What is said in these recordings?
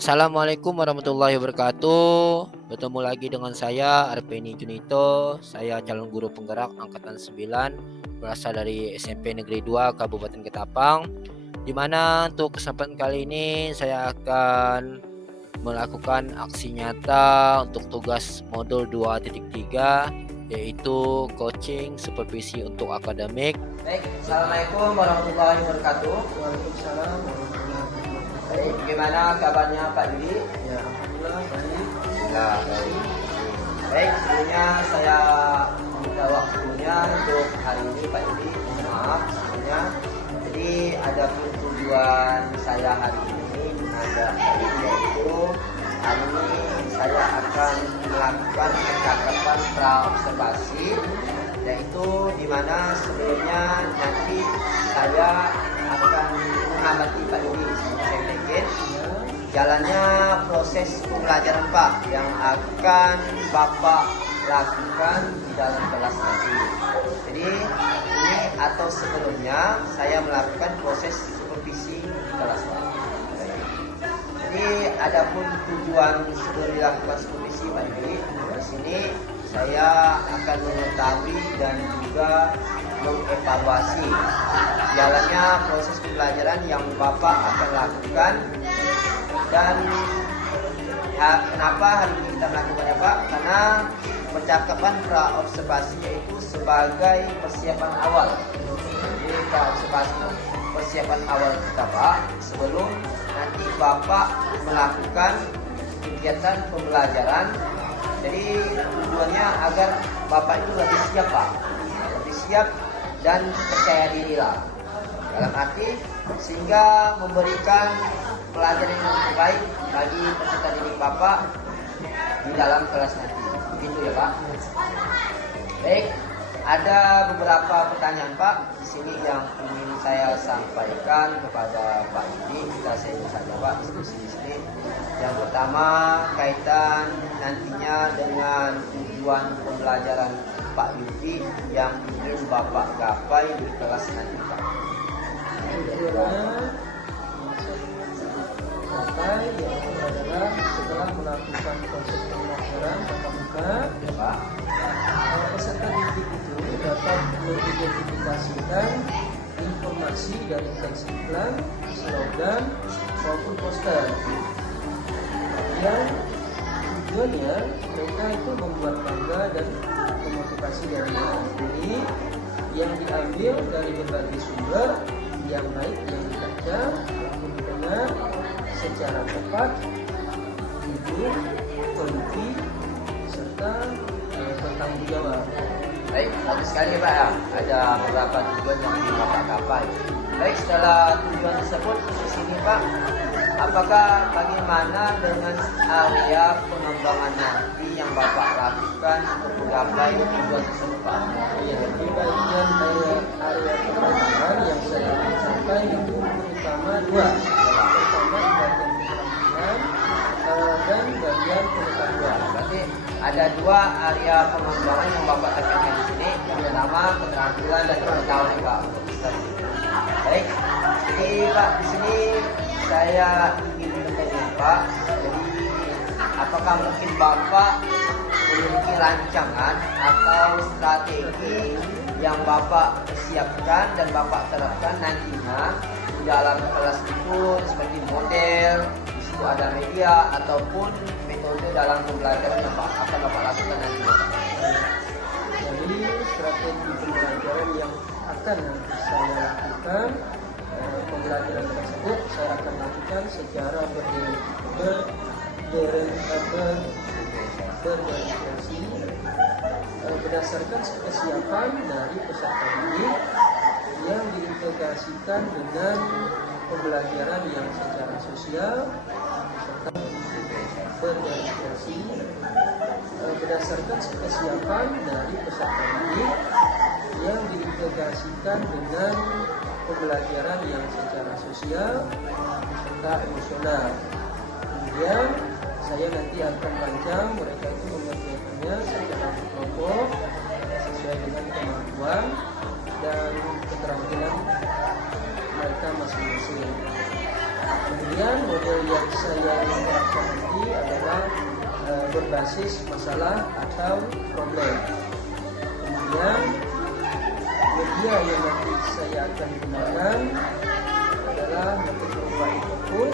Assalamualaikum warahmatullahi wabarakatuh. Bertemu lagi dengan saya Arpeni Junito. Saya calon guru penggerak angkatan 9 berasal dari SMP Negeri 2 Kabupaten Ketapang. Di mana untuk kesempatan kali ini saya akan melakukan aksi nyata untuk tugas modul 2.3 yaitu coaching supervisi untuk akademik. Baik, Assalamualaikum warahmatullahi wabarakatuh. Waalaikumsalam warahmatullahi wabarakatuh. Baik, bagaimana kabarnya Pak Yudi? Ya, alhamdulillah baik. Alhamdulillah baik. Baik, sebelumnya saya minta waktunya untuk hari ini Pak Yudi. Maaf sebelumnya. Jadi ada tujuan saya hari ini mengajak Pak Yudi, yaitu hari ini saya akan melakukan percakapan praobservasi, yaitu di mana sebelumnya nanti saya akan mengamati Pak Yudi sedikit jalannya proses pembelajaran Pak yang akan Bapak lakukan di dalam kelas nanti. Jadi ini atau sebelumnya saya melakukan proses supervisi di kelas Pak. Jadi adapun tujuan sebelum dilakukan supervisi Pak Yudi, di sini saya akan mengetahui dan juga mengevaluasi jalannya proses pembelajaran yang Bapak akan lakukan. Dan kenapa hari ini kita melakukannya Pak? Karena percakapan praobservasi yaitu sebagai persiapan awal. Jadi praobservasi itu persiapan awal kita Pak, sebelum nanti Bapak melakukan kegiatan pembelajaran. Jadi tujuannya agar Bapak itu lebih siap Pak, lebih siap dan percaya diri lah. Dalam arti sehingga memberikan pelajaran yang terbaik bagi peserta didik Bapak di dalam kelas nanti. Begitu ya Pak. Baik, ada beberapa pertanyaan Pak di sini yang ingin saya sampaikan kepada Pak Yudi. Kita sharing saja Pak diskusi di sini. Yang pertama kaitan nantinya dengan tujuan pembelajaran Pak Yudi yang ingin Bapak gapai di kelas nanti Pak. Sampai yang adalah setelah melakukan proses pembelajaran tatap muka, Ya Pak. peserta didik itu dapat mengidentifikasikan informasi dari teks iklan, slogan, maupun poster. Yang tujuannya mereka itu membuat bangga dan memotivasi dari diri sendiri yang diambil dari berbagai sumber yang baik yang dibaca, yang didengar secara tepat, jujur, teliti, serta bertanggung jawab. Baik, bagus sekali Pak ya. Ada beberapa tujuan yang ingin Bapak capai. Baik, setelah tujuan tersebut di sini Pak, apakah bagaimana dengan area pengembangan nanti yang Bapak lakukan untuk menggapai tujuan tersebut Pak? Ya, di bagian area pengembangan yang saya capai itu terutama dua. Pertama di bagian keterampilan dan bagian pengetahuan. Berarti ada dua area pengembangan yang Bapak tekankan di sini. Yang pertama keterampilan dan pengetahuan Pak. Baik, jadi Pak di sini saya ingin bertanya Pak. Jadi apakah mungkin Bapak memiliki rancangan atau strategi yang Bapak siapkan dan Bapak terapkan nantinya di dalam kelas itu seperti model, di situ ada media ataupun metode dalam pembelajaran yang akan Bapak lakukan nanti Bapak? Jadi strategi pembelajaran yang akan nanti saya lakukan, pembelajaran tersebut saya akan lakukan secara berderifikasi berdasarkan kesiapan dari peserta didik yang diintegrasikan dengan pembelajaran yang secara sosial serta berderifikasi berdasarkan kesiapan dari peserta didik yang diintegrasikan dengan pembelajaran yang secara sosial serta emosional. Kemudian saya nanti akan rancang mereka itu mengerjakannya secara kelompok sesuai dengan kemampuan dan keterampilan mereka masing-masing. Kemudian model yang saya ingin terapkan nanti adalah berbasis masalah atau problem. Kemudian media yang nanti saya akan gunakan adalah nanti berupa input,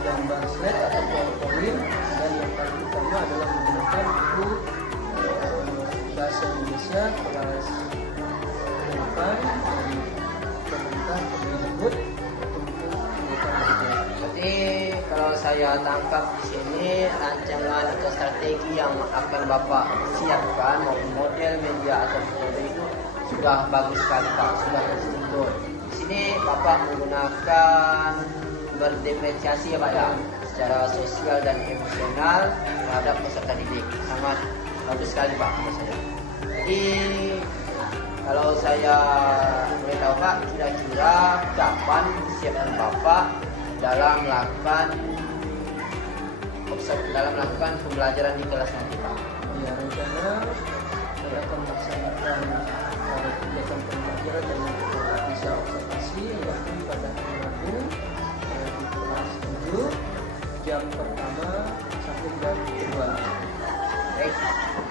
gambar slide atau PowerPoint, dan yang paling utama adalah menggunakan buku bahasa Indonesia kelas 8 dari pemerintah Kemdikbud untuk pendidikan. Jadi kalau saya tangkap di sini rancangan atau strategi yang akan Bapak siapkan maupun model media atau metode itu sudah bagus sekali Pak, sudah terstruktur. Di sini Bapak menggunakan berdiferensiasi ya Pak ya, secara sosial dan emosional terhadap peserta didik. Sangat bagus sekali Pak menurut saya. Jadi kalau saya boleh tahu Pak, kira-kira kapan kesiapan Bapak dalam melakukan pembelajaran di kelas nanti Pak? Ya, rencana saya akan melaksanakan kegiatan pembelajaran dan bisa observasi yaitu pada hari Rabu di kelas 7 jam pertama sampai jam 2. Baik,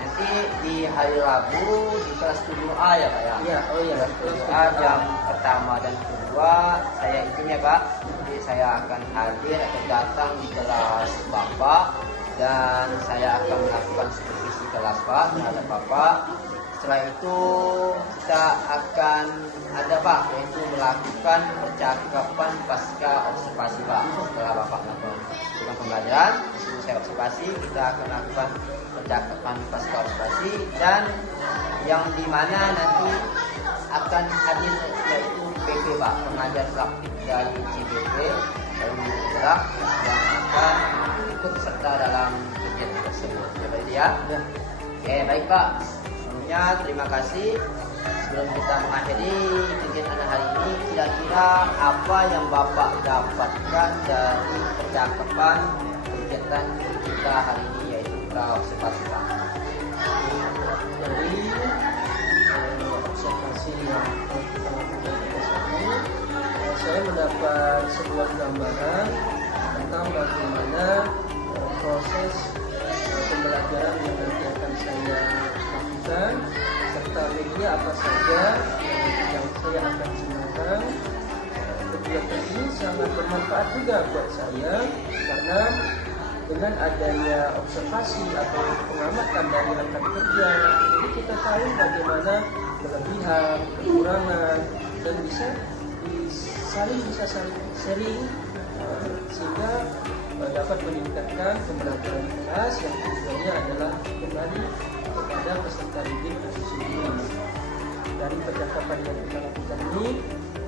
nanti di hari Rabu di kelas 7A ya Pak ya? Iya, oh iya, Kelas 7A jam pertama dan kedua saya izin ya Pak. Jadi saya akan hadir atau datang di kelas Bapak dan saya akan melakukan supervisi kelas Pak terhadap Bapak. Setelah itu kita akan ada Pak, yaitu melakukan percakapan pasca observasi Pak. Setelah Bapak melakukan pembelajaran, sebelum saya observasi, kita akan melakukan percakapan pasca observasi, dan yang dimana nanti akan hadir yaitu PP Pak, pengajar praktik dari CBP dari Bergerak yang akan ikut serta dalam kegiatan tersebut. Jadi ya. Oke, baik Pak. Sebelumnya terima kasih. Sebelum kita mengakhiri kegiatan hari ini, kira-kira apa yang Bapak dapatkan dari percakapan kegiatan kita hari ini, yaitu observasi Pak? Dari observasi yang kita lakukan ini, saya mendapat sebuah gambaran tentang bagaimana proses pembelajaran yang nanti akan saya lakukan, serta media apa saja yang saya akan gunakan. Kegiatan ini sangat bermanfaat juga buat saya karena dengan adanya observasi atau pengamatan dari rekan kerja, jadi kita tahu bagaimana kelebihan, kekurangan, dan bisa saling sharing sehingga dapat meningkatkan pembelajaran kelas yang tujuannya adalah kembali kepada peserta didik itu sendiri. Dari percakapan yang kita lakukan ini,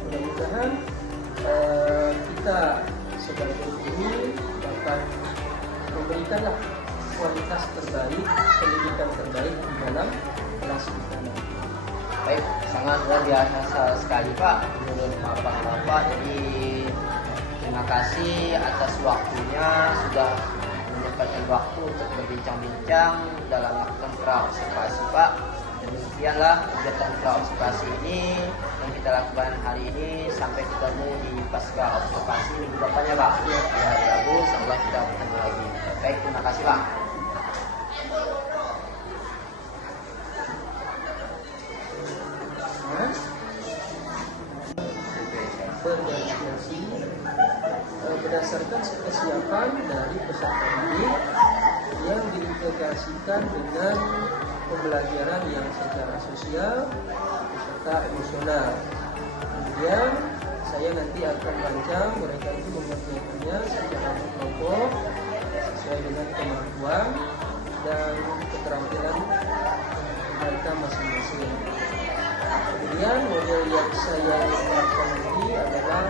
mudah-mudahan kita sebagai guru dapat memberikanlah kualitas terbaik, pendidikan terbaik di dalam kelas kita nanti. Baik, sangat luar biasa sekali Pak menurut Bapak. Jadi terima kasih atas waktunya, sudah menyempatkan waktu untuk berbincang-bincang dalam melakukan pra-observasi Pak. Demikianlah kegiatan pra-observasi ini yang kita lakukan hari ini. Sampai ketemu di pasca observasi minggu depannya Pak. Di hari Rabu, semoga kita bertemu lagi. Baik, terima kasih Pak. Berdasarkan berdasarkan kesiapan dari peserta didik yang diintegrasikan dengan pembelajaran yang secara sosial serta emosional. Kemudian saya nanti akan rancang mereka itu mengerjakannya secara berkelompok sesuai dengan kemampuan dan keterampilan mereka masing-masing. Kemudian model yang saya lakukan nanti adalah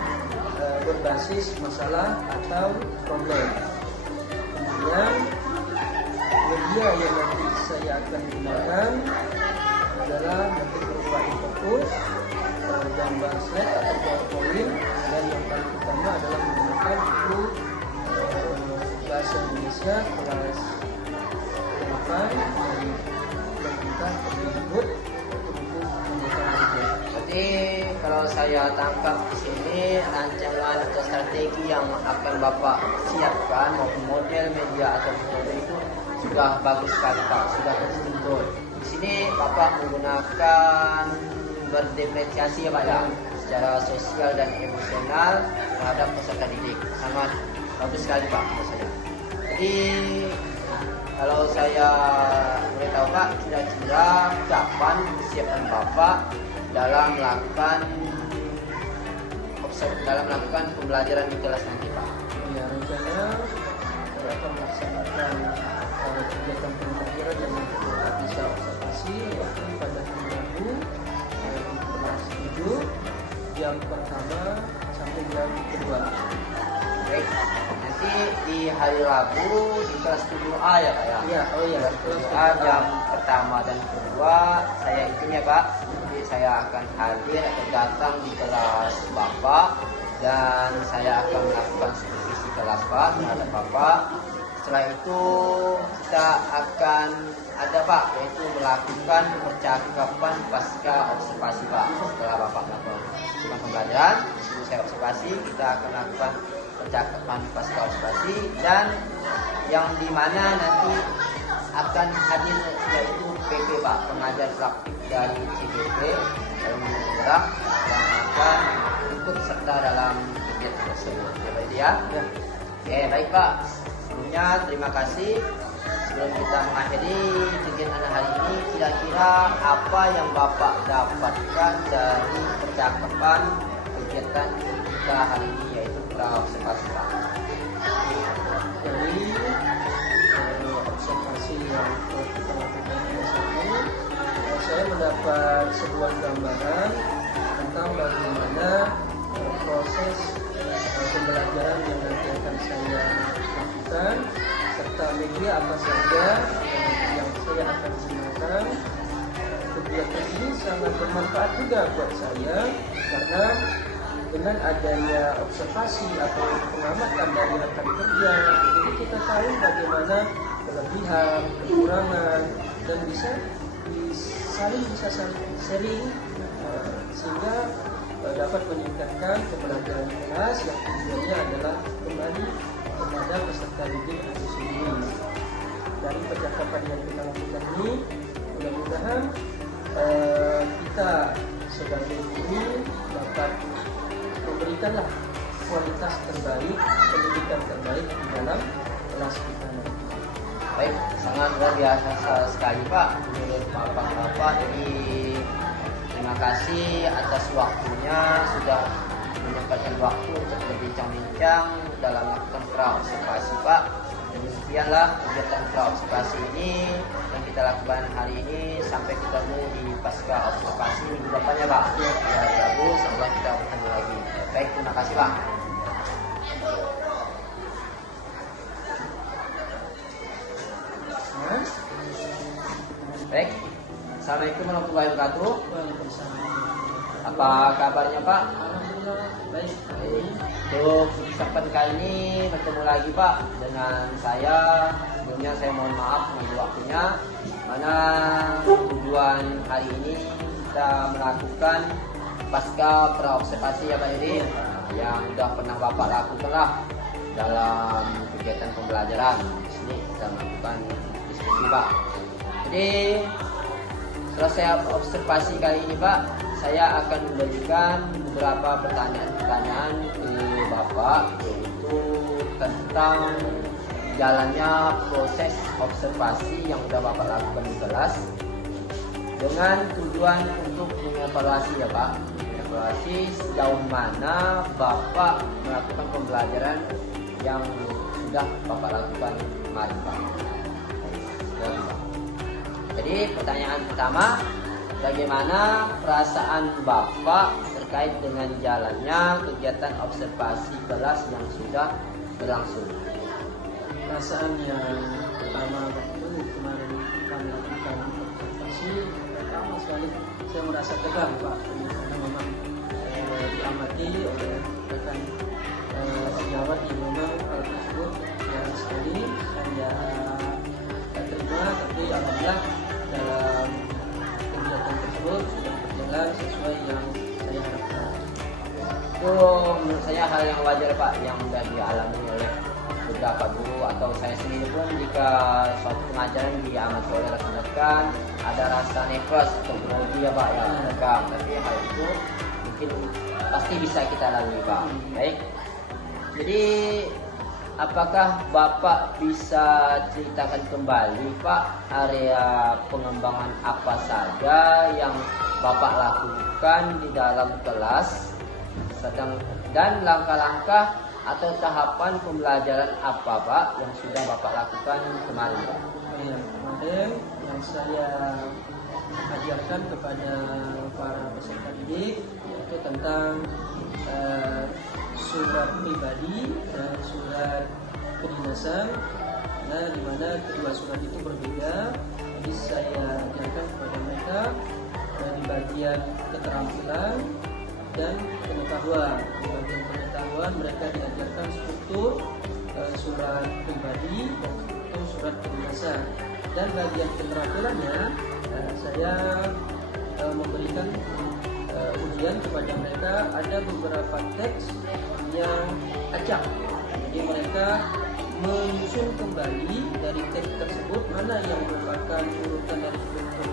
berbasis masalah atau problem. Kemudian media yang nanti saya akan gunakan adalah nanti berupa input, gambar slide atau PowerPoint, dan yang paling utama adalah menggunakan buku bahasa Indonesia kelas 8 dari pemerintah Kemdikbud untuk buku pendidikan. Jadi kalau kalau saya tangkap di sini rancangan atau strategi yang akan Bapak siapkan maupun model media atau model itu sudah bagus sekali Pak, sudah terstruktur. Di sini Bapak menggunakan berdiferensiasi ya Pak ya, secara sosial dan emosional terhadap peserta didik. Sangat bagus sekali Pak menurut saya. Jadi kalau saya boleh tahu Pak, kira-kira kapan kesiapan Bapak dalam melakukan pembelajaran di kelas nanti Pak? Ya, rencana saya akan melaksanakan kegiatan pembelajaran yang bisa observasi yaitu pada hari Rabu di kelas 7 jam pertama sampai jam kedua. Baik, nanti di hari Rabu di kelas 7A ya Pak ya? Iya, oh iya, Kelas 7A jam pertama dan kedua saya izin ya Pak. Jadi saya akan hadir atau datang di kelas Bapak dan saya akan melakukan supervisi kelas Pak terhadap Bapak. Setelah itu kita akan ada Pak, yaitu melakukan percakapan pasca observasi Pak. Setelah Bapak melakukan pembelajaran, disitu saya observasi, kita akan lakukan percakapan pasca observasi dan yang dimana nanti akan hadir yaitu PP Pak, pengajar praktik dari CGP Calon Guru Penggerak yang akan ikut serta dalam kegiatan tersebut. Ya Pak ya? Ya. Oke, baik Pak. Sebelumnya terima kasih. Sebelum kita mengakhiri kegiatan hari ini, kira-kira apa yang Bapak dapatkan dari percakapan kegiatan kita hari ini yaitu pra-observasi Pak? Dari observasi yang kita lakukan hari ini, saya mendapat sebuah gambaran tentang bagaimana proses pembelajaran yang nanti akan saya lakukan serta media apa saja yang saya akan gunakan. Kegiatan ini sangat bermanfaat juga buat saya karena dengan adanya observasi atau pengamatan dari rekan kerja, jadi kita tahu bagaimana kelebihan, kekurangan dan bisa saling sharing sehingga dapat meningkatkan pembelajaran kelas yang tujuannya adalah kembali kepada peserta didik itu sendiri. Dari percakapan yang kita lakukan ini, mudah-mudahan kita sebagai guru dapat memberikanlah kualitas terbaik, pendidikan terbaik di dalam kelas kita nanti. Baik, sangat luar biasa sekali Pak menurut Bapak. Jadi terima kasih atas waktunya sudah menyempatkan waktu untuk berbincang-bincang dalam melakukan pra-observasi Pak. Demikianlah kegiatan pra-observasi ini yang kita lakukan hari ini. Sampai ketemu di pasca observasi minggu depannya Pak. Ya, Rabu setelah kita bertemu lagi. Baik, terima kasih Pak. Baik, Assalamualaikum warahmatullahi wabarakatuh. Apa kabarnya Pak? Alhamdulillah baik. Untuk kesempatan kali ini bertemu lagi Pak dengan saya. Sebelumnya saya mohon maaf mengambil waktunya. Mana tujuan hari ini kita melakukan pasca pra-observasi ya Pak Edi, yang sudah pernah Bapak lakukan lah dalam kegiatan pembelajaran. Di sini kita melakukan diskusi Pak. Jadi setelah saya observasi kali ini Pak, saya akan memberikan beberapa pertanyaan-pertanyaan ke Bapak, yaitu tentang jalannya proses observasi yang sudah Bapak lakukan di kelas dengan tujuan untuk mengevaluasi ya Pak, mengevaluasi sejauh mana Bapak melakukan pembelajaran yang sudah Bapak lakukan kemarin Pak. Jadi pertanyaan pertama, bagaimana perasaan Bapak terkait dengan jalannya kegiatan observasi kelas yang sudah berlangsung? Perasaan yang pertama waktu kemarin kita melakukan observasi, pertama sekali saya merasa tegang Pak, karena memang diamati oleh rekan sejawat yang memang hal tersebut jarang sekali saya terima, tapi alhamdulillah dalam kegiatan tersebut sudah berjalan sesuai yang saya harapkan. Pak yang sudah dialami oleh beberapa guru atau saya sendiri pun jika suatu pengajaran diamati oleh rekan-rekan ada rasa nervous atau grogi ya Pak ya rekan, tapi hal itu mungkin pasti bisa kita lalui Pak. Baik. Jadi apakah Bapak bisa ceritakan kembali Pak area pengembangan apa saja yang Bapak lakukan di dalam kelas dan langkah-langkah atau tahapan pembelajaran apa Pak yang sudah Bapak lakukan kemarin Pak? Ya, kemarin yang saya ajarkan kepada para peserta didik yaitu tentang surat pribadi dan surat kedinasan. Nah, di mana kedua surat itu berbeda. Jadi saya ajarkan kepada mereka di bagian keterampilan dan pengetahuan. Di bagian pengetahuan mereka diajarkan struktur surat pribadi dan struktur surat kedinasan. Dan bagian keterampilannya saya memberikan ujian kepada mereka. Ada beberapa teks yang acak, jadi mereka menyusun kembali dari teks tersebut mana yang merupakan urutan dari struktur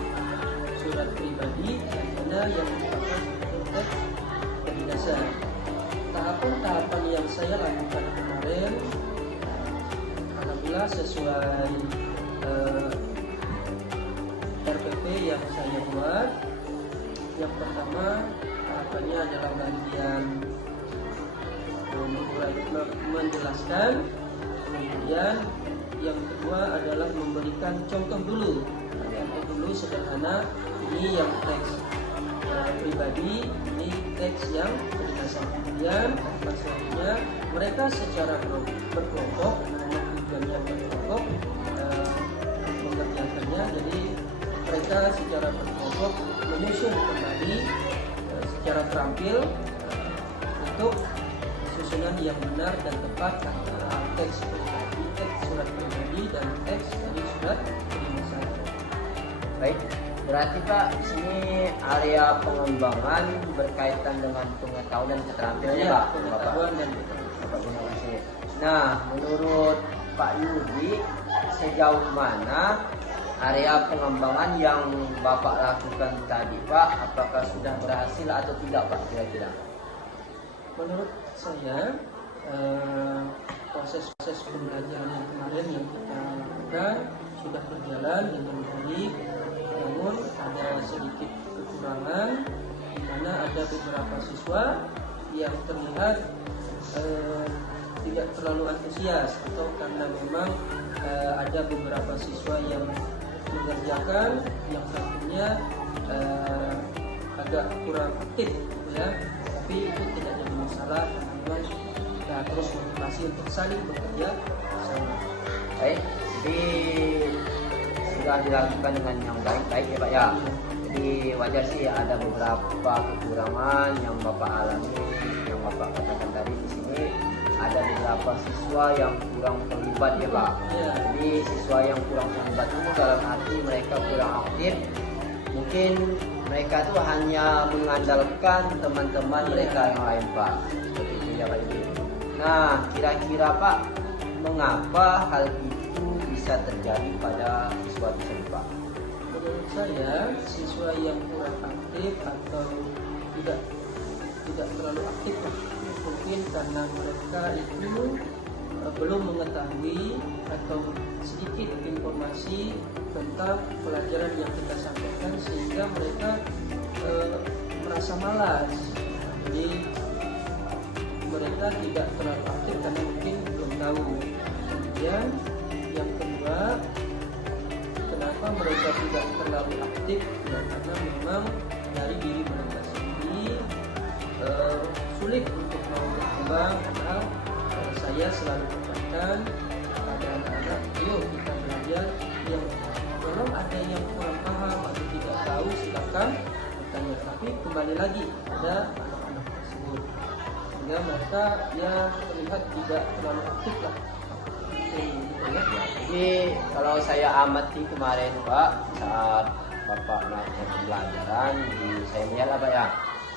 surat pribadi dan mana yang merupakan struktur teks kedinasan. Tahapan-tahapan yang saya lakukan kemarin alhamdulillah sesuai RPP yang saya buat. Yang pertama tahapannya adalah bagian menjelaskan, kemudian yang kedua adalah memberikan contoh dulu. Contoh dulu sederhana, ini yang teks pribadi, ini teks yang kedinasan. Kemudian tahapan selanjutnya mereka secara berkelompok, memang tujuannya berkelompok mengerjakannya. Jadi mereka secara berkelompok menyusun kembali secara terampil untuk susunan yang benar dan tepat antara teks pribadi, teks surat pribadi dan teks dari surat kedinasan. Baik, berarti Pak di sini area pengembangan berkaitan dengan pengetahuan dan keterampilannya Ya, Pak. pengetahuan dan Bapak terima kasih. Nah, menurut Pak Yudi sejauh mana area pengembangan yang Bapak lakukan tadi Pak, apakah sudah berhasil atau tidak Pak kira-kira? menurut saya proses pembelajaran yang kemarin yang kita lakukan sudah berjalan dengan baik, namun ada sedikit kekurangan di mana ada beberapa siswa yang terlihat tidak terlalu antusias, atau karena memang ada beberapa siswa yang mengerjakan, yang satunya agak kurang aktif ya, tapi itu tidak jadi masalah karena kita terus motivasi untuk saling bekerja sama. Baik, jadi sudah dilakukan dengan yang baik ya Pak ya. Jadi wajar sih ada beberapa kekurangan yang Bapak alami, yang Bapak katakan tadi di sini ada beberapa siswa yang kurang terlibat ya Pak. Ya. Jadi siswa yang kurang terlibat itu dalam arti mereka kurang aktif. Mungkin mereka tuh hanya mengandalkan teman-teman mereka yang lain Pak. Seperti itu ya Pak Ibu. Nah, kira-kira Pak, mengapa hal itu bisa terjadi pada siswa tersebut Pak? Menurut saya siswa yang kurang aktif atau tidak terlalu aktif lah, mungkin karena mereka itu belum mengetahui atau sedikit informasi tentang pelajaran yang kita sampaikan, sehingga mereka merasa malas. Jadi mereka tidak terlalu aktif karena mungkin belum tahu. Kemudian yang kedua, kenapa mereka tidak terlalu aktif? Ya, karena memang dari diri mereka sendiri sulit untuk mau berkembang. Padahal saya selalu katakan kepada anak-anak, ayo kita belajar. Yang kalau ada yang kurang paham atau tidak tahu, silakan bertanya. Tapi kembali lagi pada anak-anak tersebut, sehingga mereka ya terlihat tidak terlalu aktif lah. Jadi kalau saya amati kemarin Pak, saat Bapak melakukan pembelajaran di seminar Pak ya,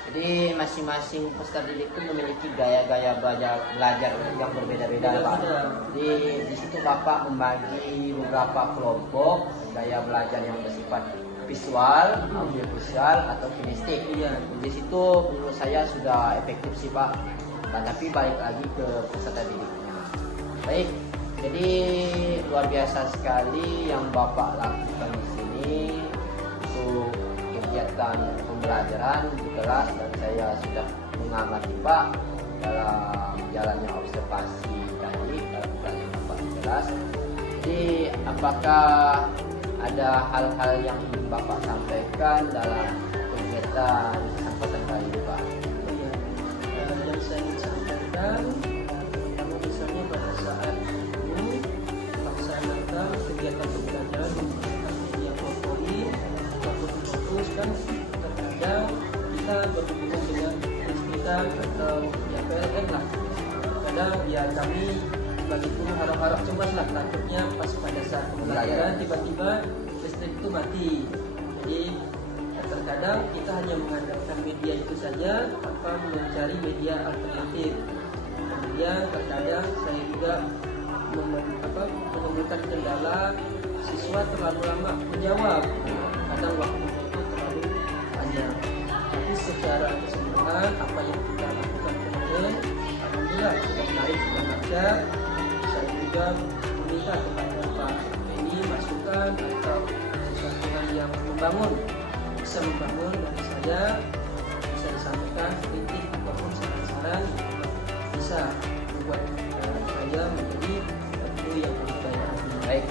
Jadi masing-masing peserta didik itu memiliki gaya-gaya belajar yang berbeda-beda, Pak. Jadi di situ Bapak membagi beberapa kelompok gaya belajar yang bersifat visual, audiovisual atau kinestik. Iya. Di situ menurut saya sudah efektif sih, Pak. Nah, tapi balik lagi ke peserta didiknya. Baik. Jadi luar biasa sekali yang Bapak lakukan di sini untuk kegiatan pembelajaran di kelas, dan saya sudah mengamati Pak dalam jalannya observasi tadi dalam Bapak di kelas. Jadi apakah ada hal-hal yang ingin Bapak sampaikan dalam kegiatan kesempatan kali ini, Pak? Yang saya ingin sampaikan, pertama misalnya pada saat ini melaksanakan kegiatan pembelajaran menggunakan media PowerPoint ataupun fokus, kan terkadang kita berhubungan dengan listrikan atau ya PLN lah. Kadang ya kami bagi guru harap-harap cemas lah, takutnya pas pada saat pembelajaran tiba-tiba listrik itu mati. Jadi terkadang kita hanya mengandalkan media itu saja tanpa mencari media alternatif. Kemudian terkadang saya juga menemukan kendala siswa terlalu lama menjawab, kadang waktunya itu terlalu panjang. Tapi secara keseluruhan apa yang kita lakukan kemarin, alhamdulillah sudah menarik, sudah lancar. Saya juga meminta kepada Pak ini masukan atau sesuatu yang membangun, bisa membangun dari saya, bisa disampaikan kritik ataupun saran-saran bisa membuat saya menjadi guru yang berjaya. Baik,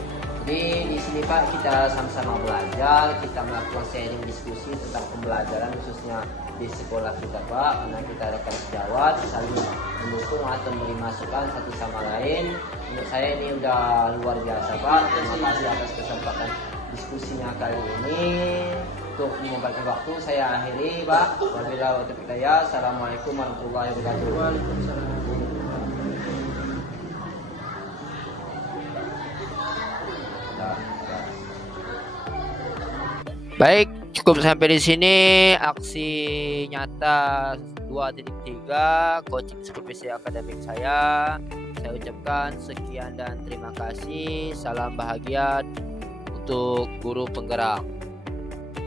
jadi di sini Pak kita sama-sama belajar, kita melakukan sharing diskusi tentang pembelajaran khususnya di sekolah kita Pak, karena kita rekan sejawat, saling mendukung atau memberi masukan satu sama lain. Menurut saya ini udah luar biasa Pak. Terima kasih atas kesempatan diskusinya kali ini. Untuk menyempatkan waktu saya akhiri Pak. Wabillahi taufiq hidayah. Assalamualaikum warahmatullahi wabarakatuh. Waalaikumsalam. Baik, cukup sampai di sini aksi nyata 2.3 coaching supervisi akademik saya. Saya ucapkan sekian dan terima kasih. Salam bahagia untuk guru penggerak.